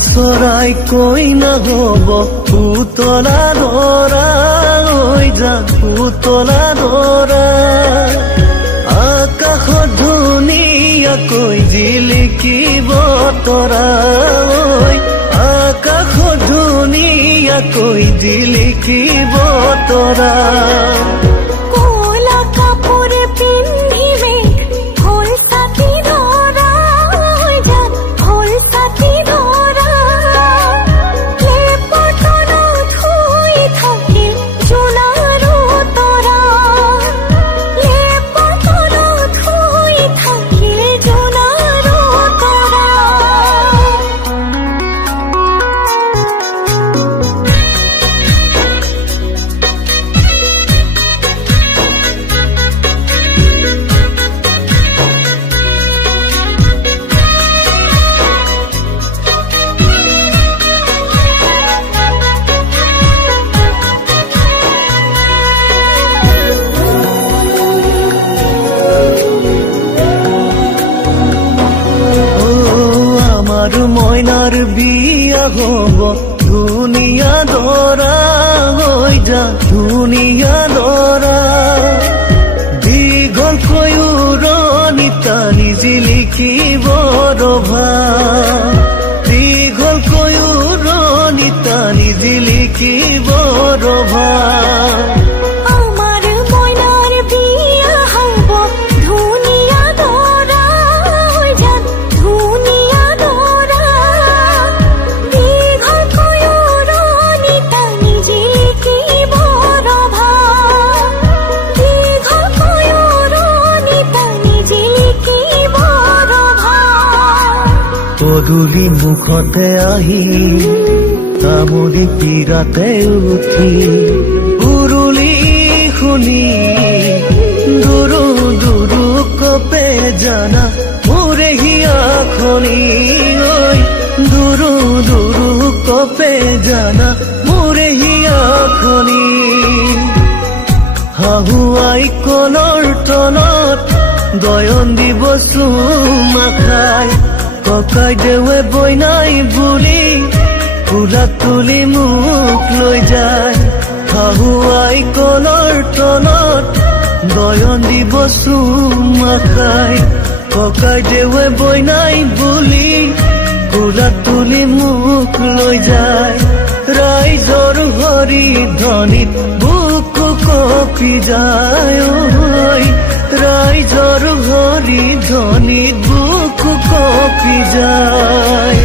চৰাই কৈ নহ'ব পুতলা ধৰা হৈ যা পুতলা ধৰা আকাশত ধুনীয়াকৈ জিলিকিব তৰা আকাশত ধুনীয়াকৈ জিলিকিব তৰা মইনাৰ বিয়া হ'ব ধুনীয়া দৰা হৈ যা ধুনীয়া দৰা দীঘলকৈ উৰণি টানি জিলিকিব ৰভা দীঘলকৈ উৰণি টানি জিলিকিব ৰভা পদূলি মুখতে আহি তামুলি পীৰাতে উঠি উৰুলি শুনি দুৰু দুৰু কপে জানা মোৰে হিয়াখনি ঐ দুৰু দুৰু কপে জানা মোৰে হিয়াখনি হাহুৱাই কলৰ তলত দয়ন দিব চুমা খাই ককাই দেৱে বইনাই বুলি ফুলা তুলি মুখ লৈ যায় হাহুৱাই কলৰ তলত দয়ন দিব চুমা খাই ককাই দেৱে বইনাই বুলি ফুলা তুলি মুখ লৈ যায় ৰাইজৰ হৰি ধ্বনিত বুকু কঁপি যায় ৰাইজৰ হৰি ধ্বনিত বুকু কঁপি যায়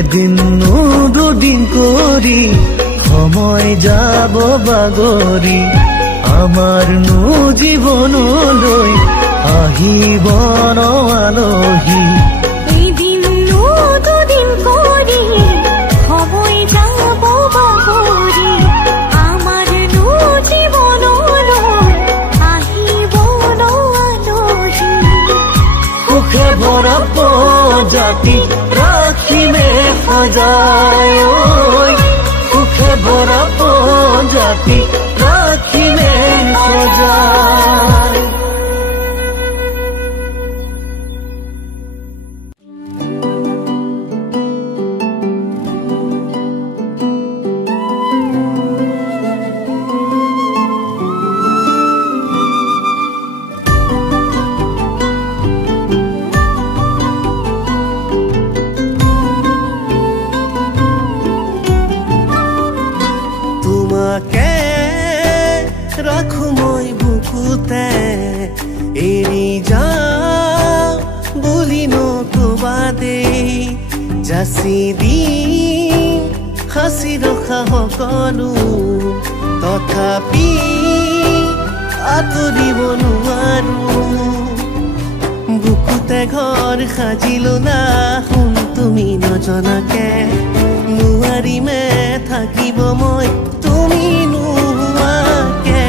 এদিন দুদিন কৰি সময় যাব বাগৰি আমাৰ জীৱনলৈ আহিব ন আলহী এদিন দুদিন কৰি সময় যাব বাগৰি আমাৰ জীৱনলৈ আহিব ন আলহী সুখে ভৰা প্ৰজাতি ৰাখিমে সজায় সুখে ভৰা প্ৰজাতি ৰাখিমে সজায় ৰাখো মই বুকুতে এৰি যাওঁ বুলি নকবা দেই যাচি দিম সাঁচি ৰখা সকলো তথাপি আঁতৰিব নোৱাৰো বুকুতে ঘৰ সাজিলো না শুন তুমি নজনাকে নোৱাৰিমে থাকিব মই তুমি নোহোৱাকে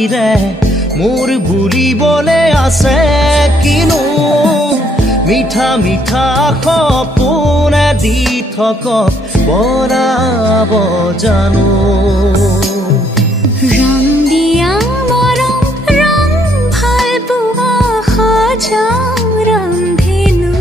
বাহিৰে মোৰ ভুলিবলে আছে কিনো মিঠা মিঠা সপোনে দি থকক বৰাব জানো ৰং দিয়া মৰম ৰং ভাল পোৱা সজাও ৰন্ধেনো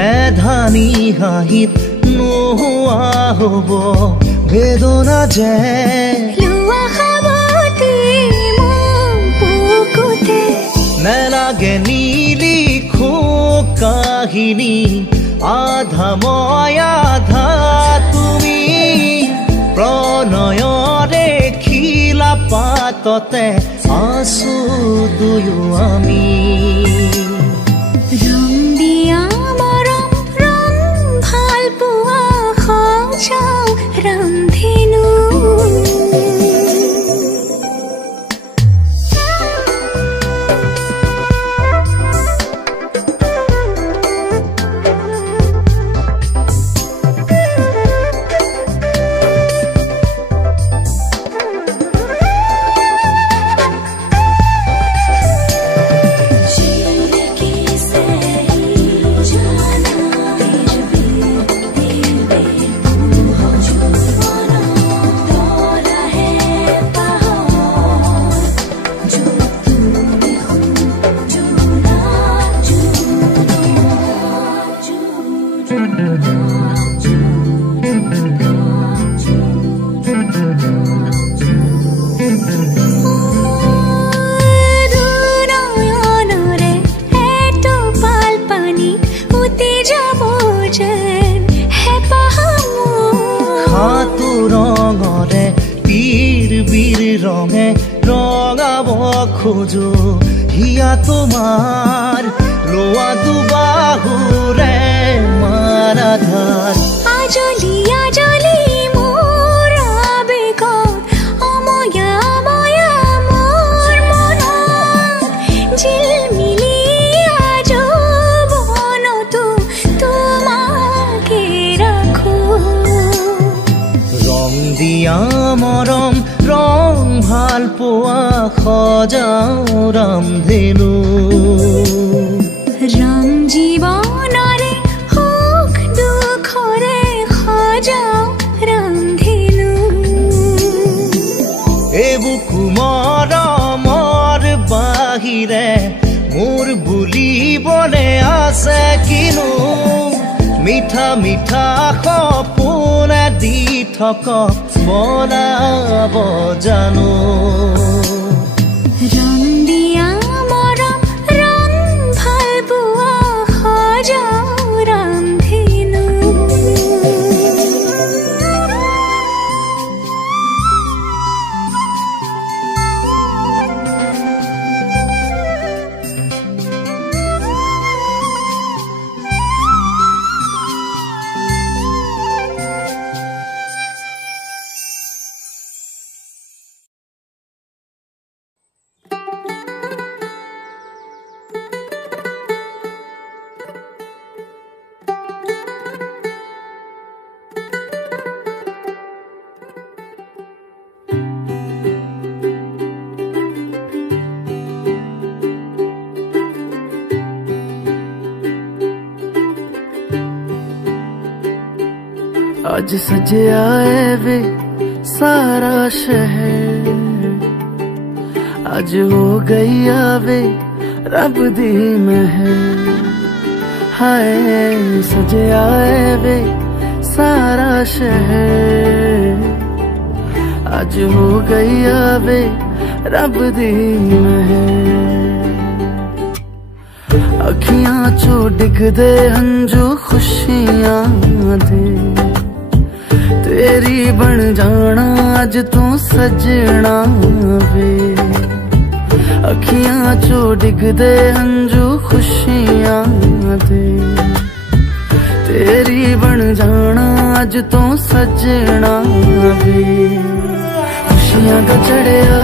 এধানি হাঁহিত নোহোৱা হ'ব বেদনা যে লোৱা খাবতে মুকুতে নেলাগে নিলিখো কাহিনী আধা মই আধা তুমি প্ৰণয়ৰে খিলা পাততে আছো দুয়ো আমি ৰং দিয়া মৰম ৰং ভাল পোৱা সজাও ৰন্ধেনো খোজো হিয়া তোমাৰ লোৱা দুবাহুৰে মাৰাধাৰ আজলি আজলি মোৰ আবেগত অময়া অময়া মোৰ মনত জিলমিলি আজবনতো তোমাকে ৰাখো ৰং দিয়া মৰম ৰং ভাল পোৱা সজাও ৰামধেনু ৰং জীৱনৰে সুখ দুখৰে সজাও ৰামধেনু এবুকু মৰমৰ বাহিৰে মোৰ বুলিবলে আছে কিনো মিঠা মিঠা সপোনে দি থকক বনাব জানো ৰং দিয়া মৰম ৰং ভাল পোৱা সজাও ৰামধেনু आज सजे आए वे सारा शहर अज हो गई आवे रब दी महर, हाय सजया वे सारा शहर। अज हो गई आवे रब दी महर, अखियां चो डिगदे हंजू खुशियां दे, तेरी बन जाना अज तू सजना वे। अखियां चो डिगदे हंजू खुशियां दे, तेरी बन जाना अज तू सजना वे। खुशियां दा चढ़िया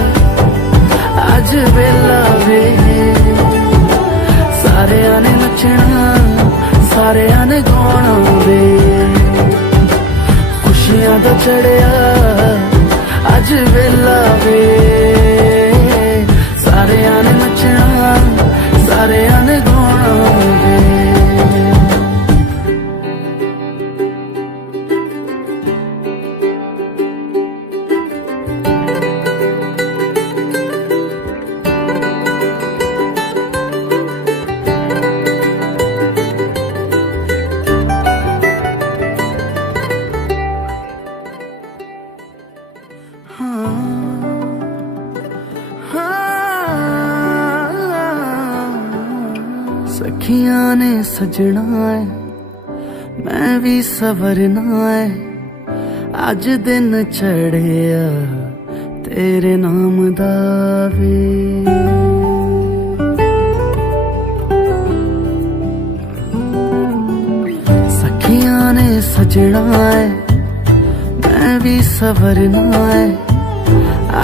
अज वेला वे, सारेयां ने नचना सारेयां ने गाना वे। खुशियां दा चढ़िया अज वेला वे, सारेयां ने नचना सारेयां ने गाना वे। सखियां ने सजना है मैं भी सवरना है, अज दिन चढ़िया तेरे नाम दा वे। सखियां ने सजना है मैं भी सवरना है,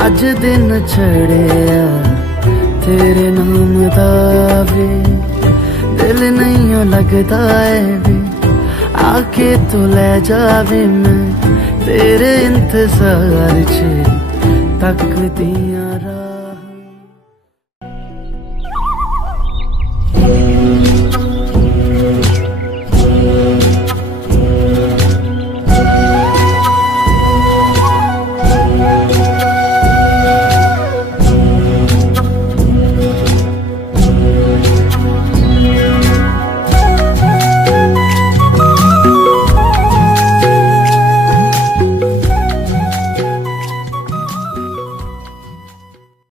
अज दिन चढ़िया तेरे नाम दा वे। दिल नहीं लगता है वे आके तू ले जावे, मैं तेरे इंतजार च तक दिया।